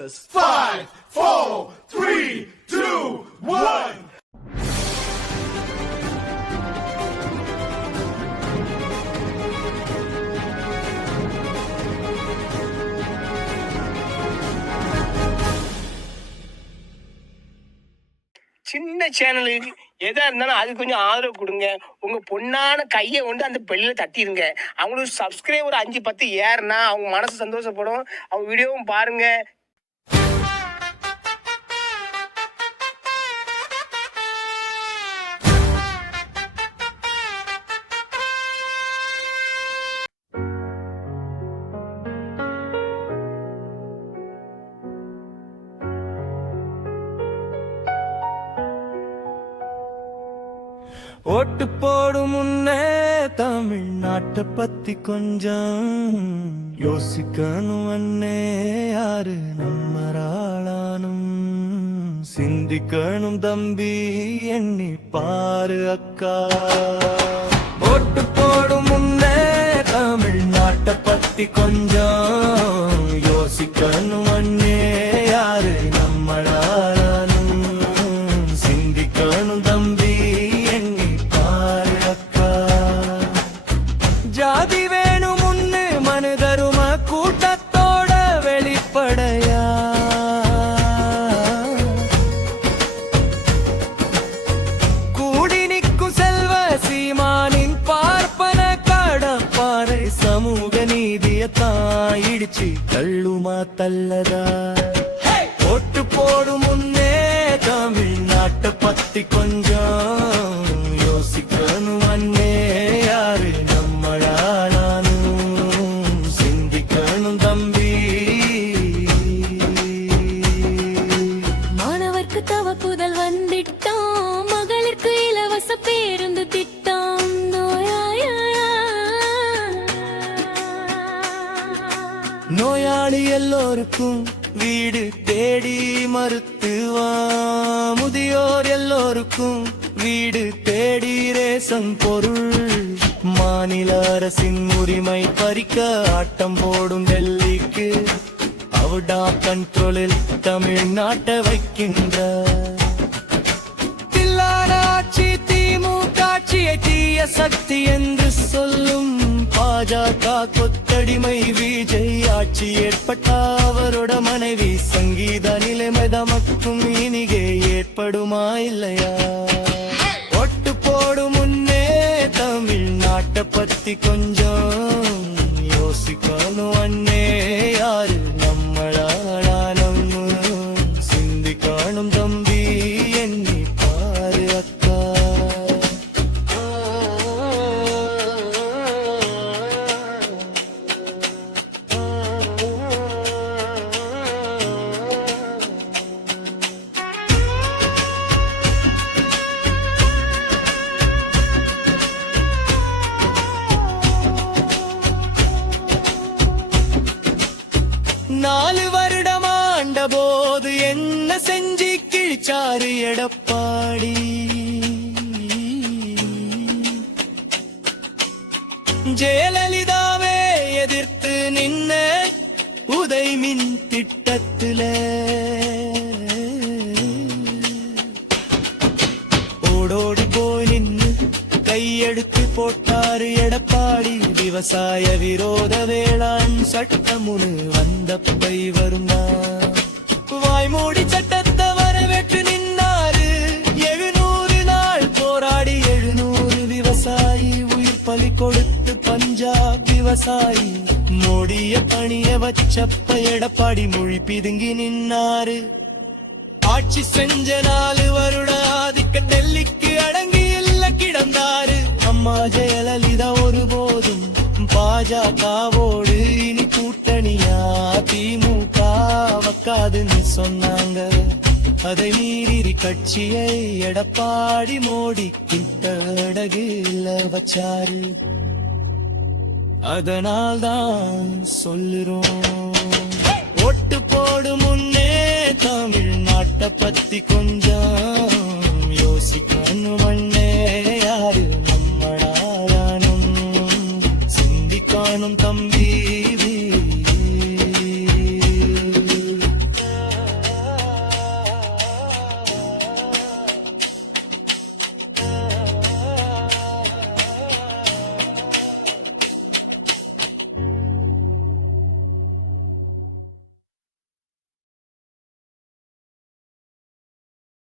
5, 4, 3, 2, 1. சின்ன சேனலுக்கு எதா இருந்தாலும் அது கொஞ்சம் ஆதரவு கொடுங்க. உங்க பொண்ணான கையை கொண்டு அந்த பெல்லில் தட்டிடுங்க. அவங்களுக்கு சப்ஸ்கிரைபர் 5 10 ஏறுனா அவங்க மனசு சந்தோஷப்படும். அவங்க வீடியோவும் பாருங்க. ஓட்டு போடும் முன்னே தமிழ்நாட்டை பத்தி கொஞ்சம் யோசிக்கணும் அண்ணே. யாரு நம்மராளானும் சிந்திக்கணும் தம்பி, எண்ணி பாரு அக்கா. ஓட்டு போடும் முன்னே தமிழ்நாட்டை பத்தி கொஞ்சம் யோசிக்கணும் அண்ணே. யாரு நம்மளானும் சிந்திக்கணும் தம்பி, ஜாதி வேணும் முன்னு மனிதரும கூட்டத்தோட வெளிப்படையா கூடி நிற்கும் செல்வ சீமானின் பார்ப்பன கடப்பாறை சமூக நீதியத்தான் இடிச்சு தள்ளுமா தள்ளதா. ஓட்டு போடும் முன்னே தமிழ்நாட்டை பத்தி கொஞ்சம் யோசிக்கணும் அண்ணே. யாரு சிந்திக்கணும் தம்பி. மாணவர்க்கு தவப்புதல் வந்திட்டோம், மகளிருக்கு இலவச பேருந்து திட்டம். நோயாளி எல்லோருக்கும் வீடு தேடி மருத்துவா, முதியோர் எல்லோருக்கும் வீடு தேடி ரேசன் பொருள். மாநில அரசின் உரிமை பறிக்க ஆட்டம் போடும் டெல்லிக்கு அவுடா கண்ட்ரோலில் தமிழ்நாட்டை வைக்கின்ற தில்லானாட்சி திமுக ஆட்சியை தீய சக்தி என்று சொல்லும் பாஜக கொத்தடிமை விஜய் ஆட்சி ஏற்பட்ட அவரோட மனைவி சங்கீத நிலைமை தமக்கும் இனிகே ஏற்படுமா இல்லையா? ஒட்டு போடும் முன்னே தமிழ்நாட்டை பத்தி கொஞ்சம் யோசிக்கணும் அண்ணே. யாரு நம்மளானும் சிந்திக்கணும் தம்பி, எண்ணி பாரு அக்கா. நாலு வருடமாண்ட போது என்ன செஞ்சு கிழிச்சாரு எடப்பாடி. ஜெயலலிதாவே எதிர்த்து நின்ன உதய் மின் திட்டத்துல ஓடோடி போய் நின்னு கையெடுத்து போட்டாரு எடப்பாடி. விவசாய விரோத வேளாண் சட்டமுனு வந்த பை வருமா, வாய்மூடி சட்டத்தை வரவேற்று நின்னாரு. 700 நாள் போராடி 700 விவசாயி உயிர் பலி கொடுத்து பஞ்சாப் விவசாயி. மோடிய பணிய வச்சப்ப எடப்பாடி மொழி பிதுங்கி நின்னாரு. ஆட்சி செஞ்ச 4 வருட ஆதிக்க டெல்லிக்கு அடங்கி இல்ல கிடந்தாரு. அம்மா ஜெயலலிதா ஒருபோதும் பாஜகவோடு இனி கூட்டணியா திமுக வக்காதுன்னு சொன்னாங்க. அதை மீறி கட்சியை எடப்பாடி மோடி கிட்டடகுல வச்சாரு. அதனால்தான் சொல்லுறோம், ஓட்டு போடும் முன்னே தமிழ்நாட்டை பத்தி கொஞ்சம் யோசிக்கணும்.